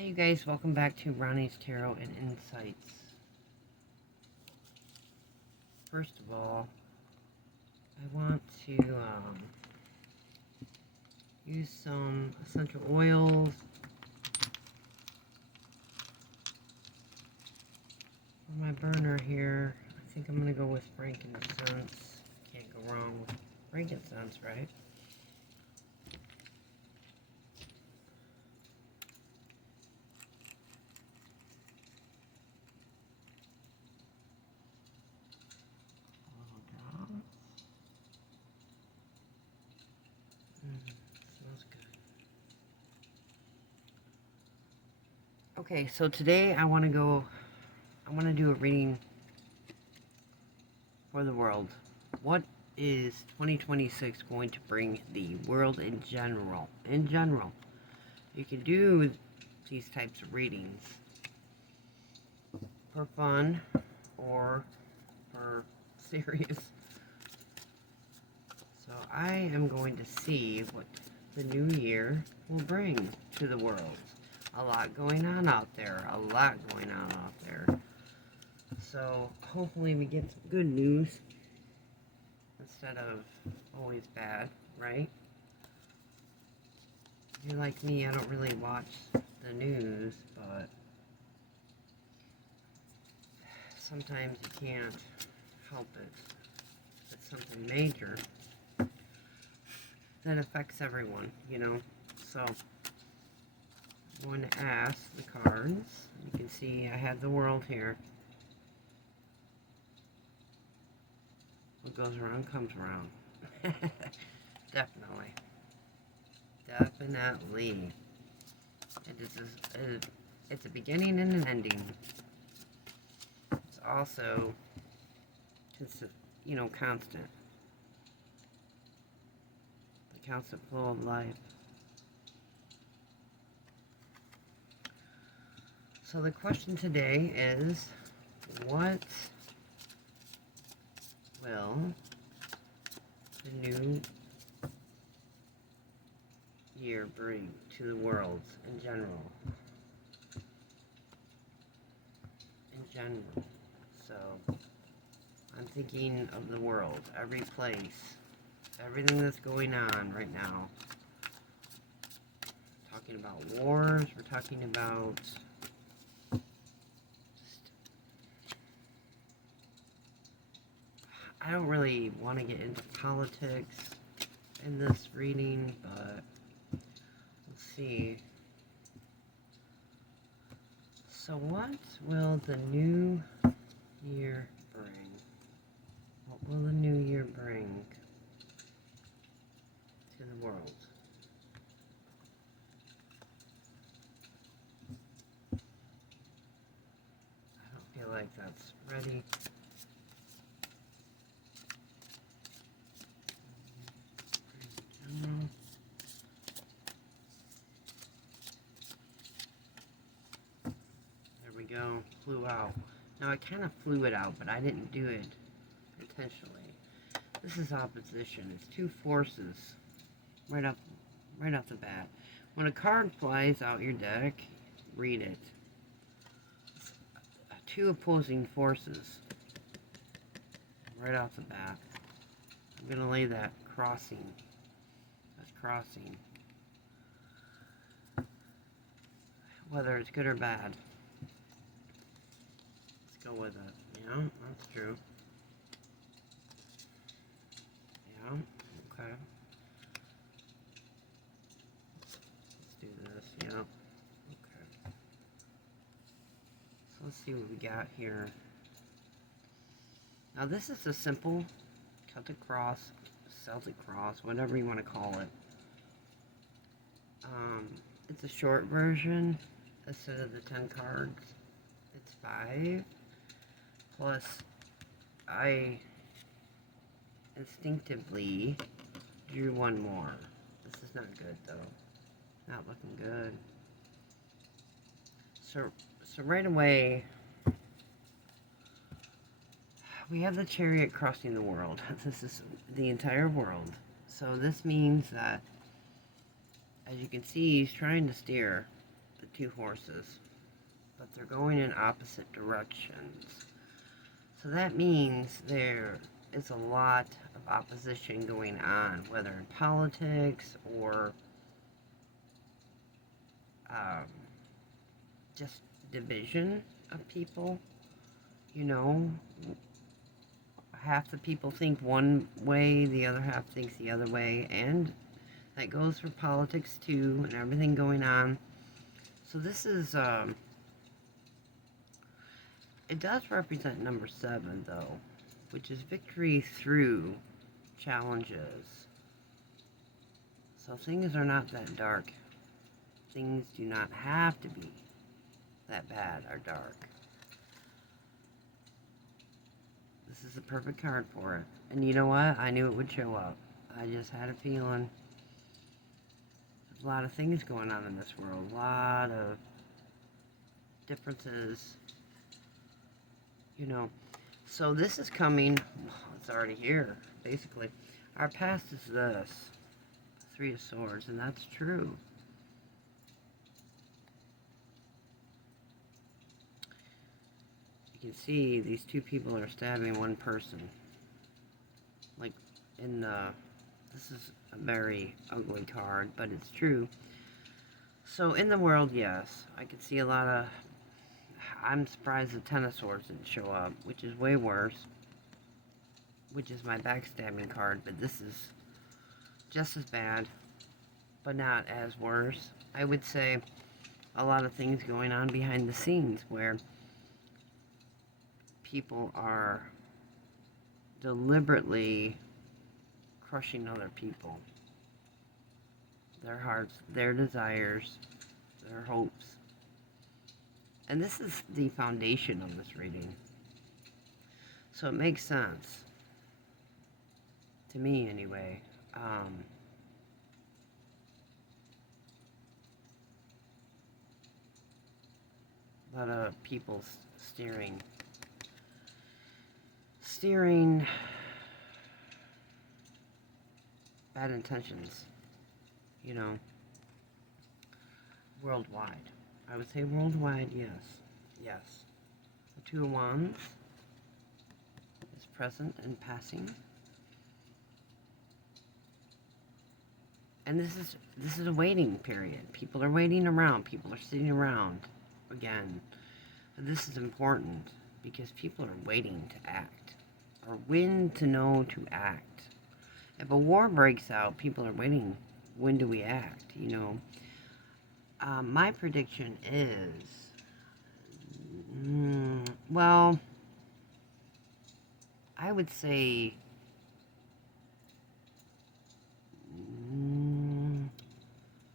Hi you guys, welcome back to Ronnie's Tarot and Insights. First of all, I want to use some essential oils for my burner here. I think I'm going to go with frankincense. Can't go wrong with frankincense, right? Smells good. Okay, so today I want to do a reading for the world. What is 2026 going to bring the world in general? You can do these types of readings for fun or for serious. So I am going to see what the new year will bring to the world. A lot going on out there. So hopefully we get some good news instead of always bad, right? If you're like me, I don't really watch the news, but sometimes you can't help it. It's something major that affects everyone, you know. So I'm going to ask the cards. You can see I have the world here. What goes around comes around. Definitely. It's a beginning and an ending. It's also, constant. The constant flow of life. So the question today is, what will the new year bring to the world in general? So I'm thinking of the world, every place, everything that's going on right now. We're talking about wars, we're talking about I don't really want to get into politics in this reading, but let's see. So what will the new year bring? What will the new year bring to the world? I don't feel like that's ready. There we go, flew out. Now I kind of flew it out, but I didn't do it intentionally. This is opposition. It's two forces right off the bat. When a card flies out your deck, read it. It's two opposing forces right off the bat. I'm going to lay that crossing. That's crossing. Whether it's good or bad. Let's go with it. Yeah, that's true. Yeah, okay. Let's do this. Yeah. Okay. So let's see what we got here. Now this is a simple Celtic cross, whatever you want to call it. It's a short version. Instead of the 10 cards, it's 5. Plus, I instinctively drew one more. This is not good though. Not looking good. So right away, we have the Chariot crossing the world. This is the entire world. So this means that, as you can see, he's trying to steer the two horses, but they're going in opposite directions. So that means there is a lot of opposition going on, whether in politics or just division of people. You know, half the people think one way, the other half thinks the other way, and that goes for politics too, and everything going on. So this is, it does represent number 7, though, which is victory through challenges. So things are not that dark. Things do not have to be that bad or dark. This is the perfect card for it. And you know what? I knew it would show up. I just had a feeling. There's a lot of things going on in this world. A lot of differences. You know. So this is coming. It's already here, basically. Our past is this. 3 of Swords. And that's true. You can see these two people are stabbing one person. Like in the, this is a very ugly card, but it's true. So in the world, yes, I can see a lot of, I'm surprised the 10 of Swords didn't show up, which is way worse, which is my backstabbing card, but this is just as bad, but not as worse. I would say a lot of things going on behind the scenes where people are deliberately crushing other people. Their hearts, their desires, their hopes. And this is the foundation of this reading. So it makes sense. To me, anyway. A lot of people steering bad intentions, you know, worldwide. I would say worldwide, yes. Yes. The 2 of Wands is present and passing. And this is a waiting period. People are waiting around. People are sitting around again. But this is important because people are waiting to act, or when to know to act. If a war breaks out, people are waiting, when do we act, you know. My prediction is, well, I would say,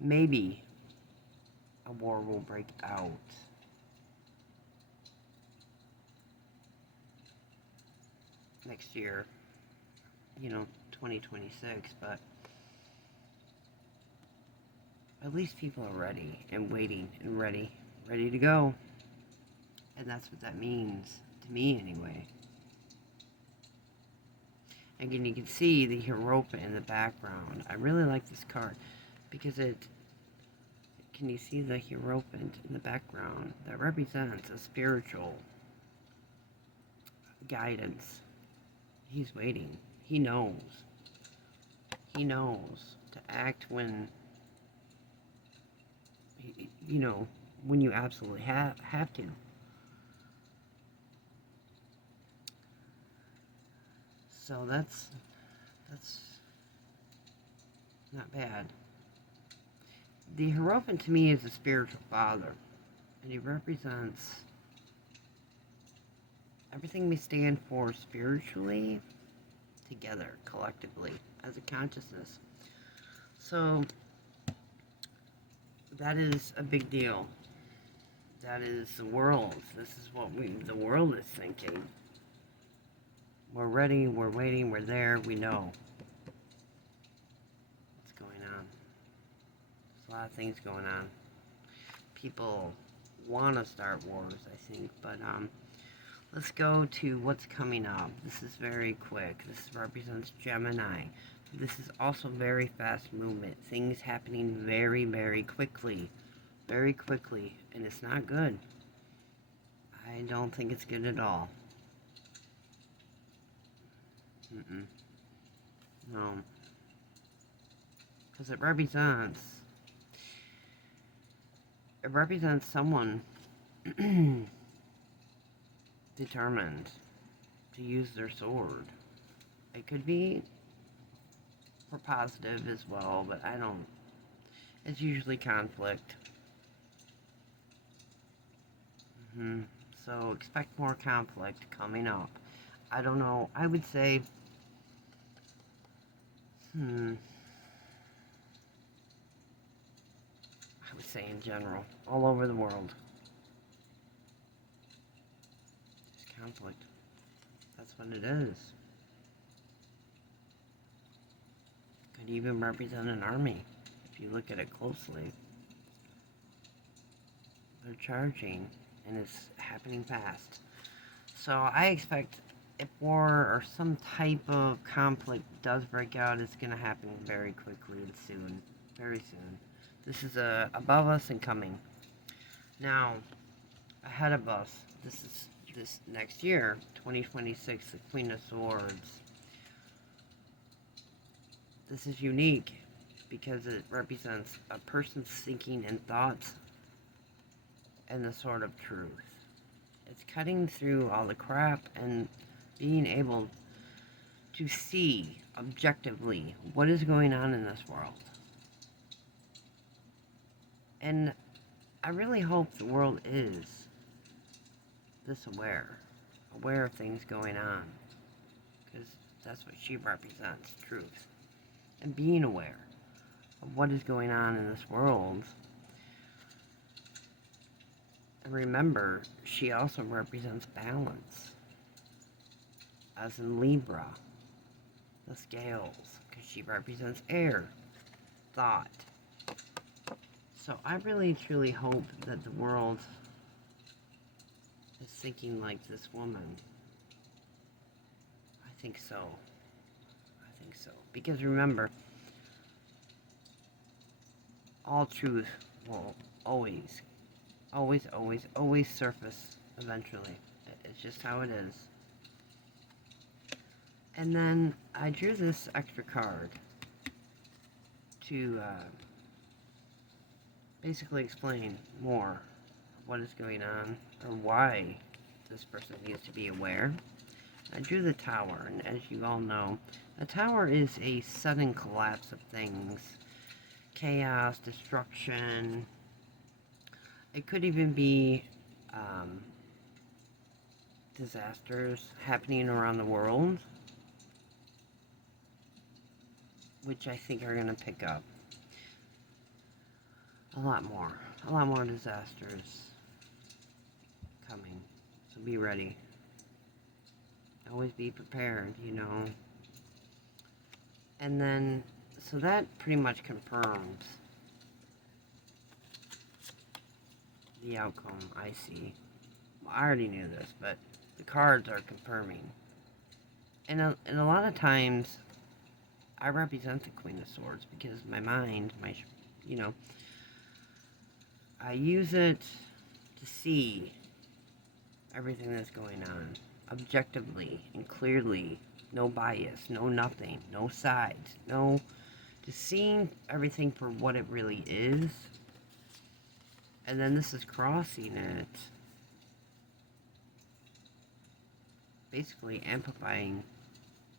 maybe a war will break out. Next year, you know, 2026, but at least people are ready and waiting and ready to go. And that's what that means, to me anyway. Again, you can see the Hierophant in the background. I really like this card because can you see the Hierophant in the background? That represents a spiritual guidance. He's waiting. He knows. He knows to act when, you know, when you absolutely have to. So that's not bad. The Hierophant to me is a spiritual father, and he represents everything we stand for spiritually, together, collectively, as a consciousness. So that is a big deal. That is the world. This is what the world is thinking. We're ready, we're waiting, we're there, we know what's going on. There's a lot of things going on. People want to start wars, I think, but let's go to what's coming up. This is very quick. This represents Gemini. This is also very fast movement. Things happening very, very quickly. very quickly, and it's not good. I don't think it's good at all. No. Because it represents someone determined to use their sword. It could be for positive as well, but I don't. It's usually conflict. So expect more conflict coming up. I don't know. I would say, I would say in general, all over the world. It's conflict. That's what it is. Could even represent an army, if you look at it closely. They're charging, and it's happening fast. So I expect if war or some type of conflict does break out, it's going to happen very quickly and soon. Very soon. This is above us and coming. Now, ahead of us, this next year, 2026, the Queen of Swords. This is unique because it represents a person's thinking and thoughts and the sword of truth. It's cutting through all the crap and being able to see objectively what is going on in this world. And I really hope the world is this aware of things going on, because that's what she represents, truth. And being aware of what is going on in this world. And remember, she also represents balance, as in Libra, the scales, because she represents air, thought. So I really truly hope that the world is thinking like this woman. I think so. Because remember, all truth will always surface eventually. It's just how it is. And then I drew this extra card to basically explain more of what is going on, or why this person needs to be aware. I drew the Tower, and as you all know, the Tower is a sudden collapse of things. Chaos, destruction. It could even be disasters happening around the world, which I think are going to pick up. A lot more disasters coming. So be ready. Always be prepared, you know. And then, so that pretty much confirms the outcome I see. Well, I already knew this, but the cards are confirming. And a lot of times, I represent the Queen of Swords because my mind, I use it to see everything that's going on objectively and clearly. No bias, no nothing, no sides, no, just seeing everything for what it really is. And then this is crossing it, basically amplifying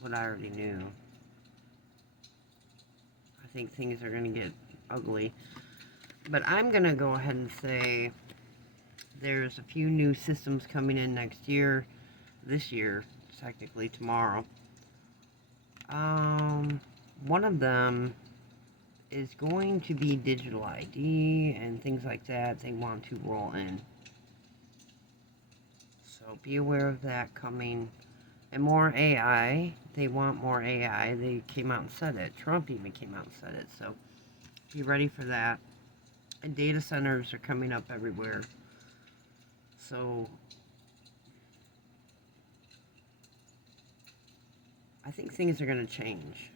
what I already knew. I think things are going to get ugly. But I'm going to go ahead and say there's a few new systems coming in next year. This year, technically tomorrow. One of them is going to be digital ID and things like that they want to roll in. So be aware of that coming. And more AI. They want more AI. They came out and said it. Trump even came out and said it. So be ready for that. And data centers are coming up everywhere. So I think things are going to change.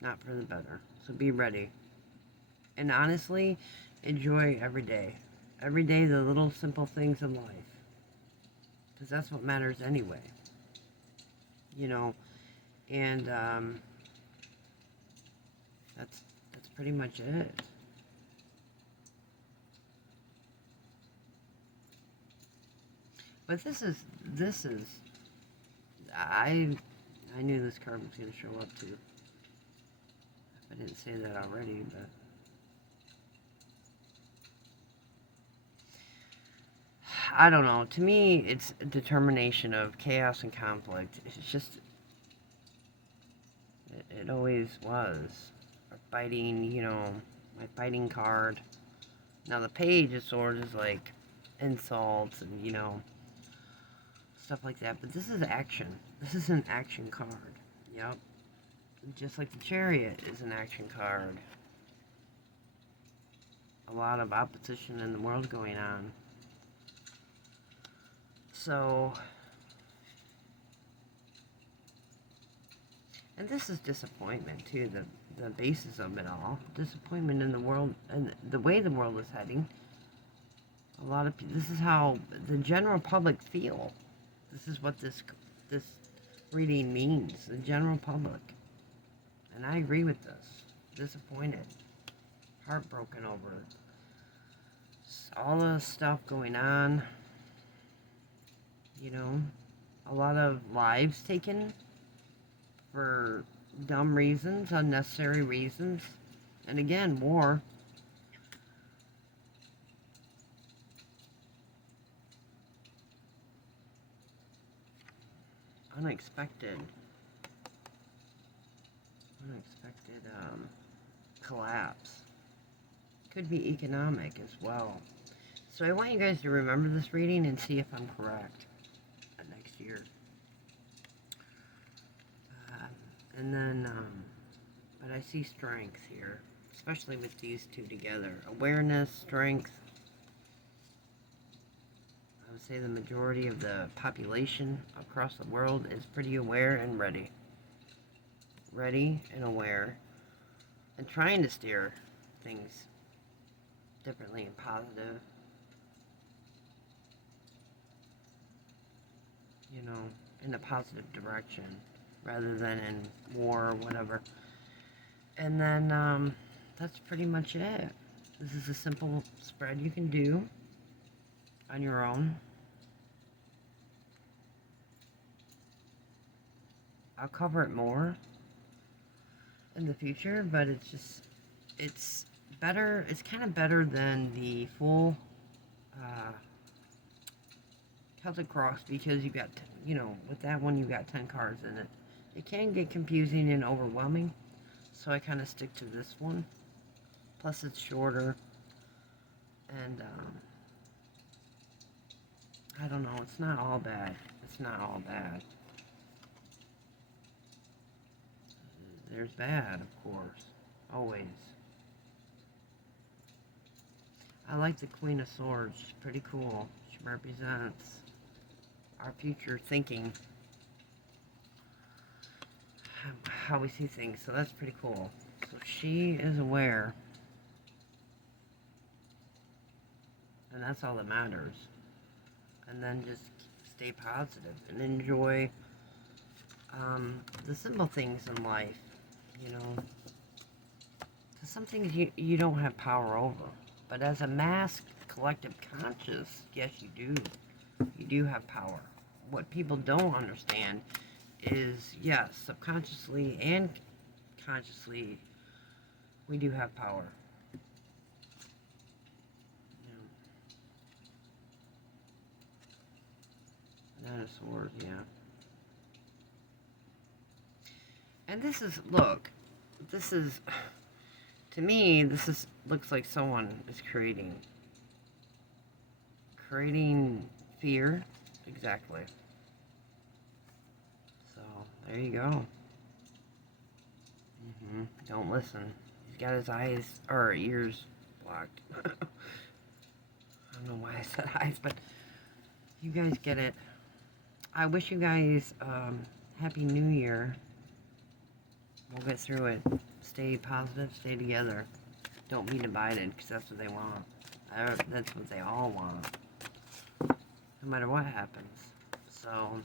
Not for the better. So be ready. And honestly, enjoy every day. Every day, the little simple things in life. Because that's what matters anyway. You know, and that's pretty much it. But this is I I knew this card was going to show up too. If I didn't say that already, but I don't know. To me, it's a determination of chaos and conflict. It's just it always was. Fighting, my fighting card. Now the Page of Swords is like insults and stuff like that. But this is action. This is an action card. Yep. Just like the Chariot is an action card. A lot of opposition in the world going on. So, and this is disappointment too, the basis of it all. Disappointment in the world and the way the world is heading. A lot of this is how the general public feel. This is what this reading means. The general public, and I agree with this. Disappointed, heartbroken over it. All the stuff going on. A lot of lives taken for dumb reasons, unnecessary reasons, and again, war. Unexpected collapse. Could be economic as well. So I want you guys to remember this reading and see if I'm correct next year. And then, but I see strength here, especially with these two together. Awareness, strength. I would say the majority of the population across the world is pretty aware and ready. Ready and aware. And trying to steer things differently and positive. In a positive direction rather than in war or whatever. And then that's pretty much it. This is a simple spread you can do on your own. I'll cover it more in the future, but it's better. It's kind of better than the full Celtic Cross, because you got, with that one you got 10 cards in it. It can get confusing and overwhelming, so I kind of stick to this one. Plus it's shorter, and I don't know, it's not all bad. It's not all bad. There's bad, of course, always. I like the Queen of Swords. She's pretty cool. She represents our future thinking, how we see things, so that's pretty cool. So she is aware, and that's all that matters. And then just stay positive and enjoy the simple things in life, because some things you don't have power over, but as a mass collective conscious, yes, you do. You do have power. What people don't understand is, yes, subconsciously and consciously, we do have power. Nine of Swords, yeah. And this is, look, this is, to me, looks like someone is creating fear. Exactly. So, there you go. Don't listen. He's got his eyes, or ears blocked. I don't know why I said eyes, but you guys get it. I wish you guys Happy New Year. We'll get through it. Stay positive, stay together. don't be divided, because that's what they want. That's what they all want. No matter what happens. So,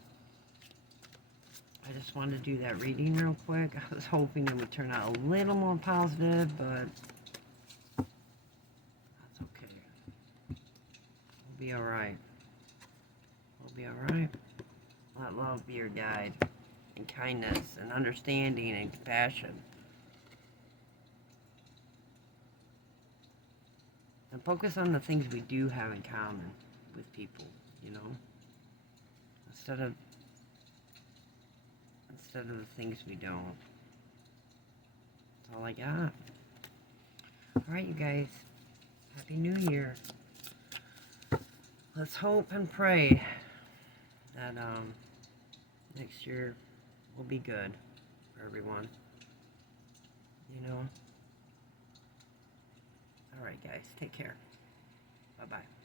I just wanted to do that reading real quick. I was hoping it would turn out a little more positive, but that's okay. We'll be alright. We'll be alright. Let love be your guide, and kindness, and understanding, and compassion. And focus on the things we do have in common with people, you know? Instead of the things we don't. That's all I got. Alright, you guys. Happy New Year. Let's hope and pray that next year will be good for everyone. You know? Alright, guys. Take care. Bye-bye.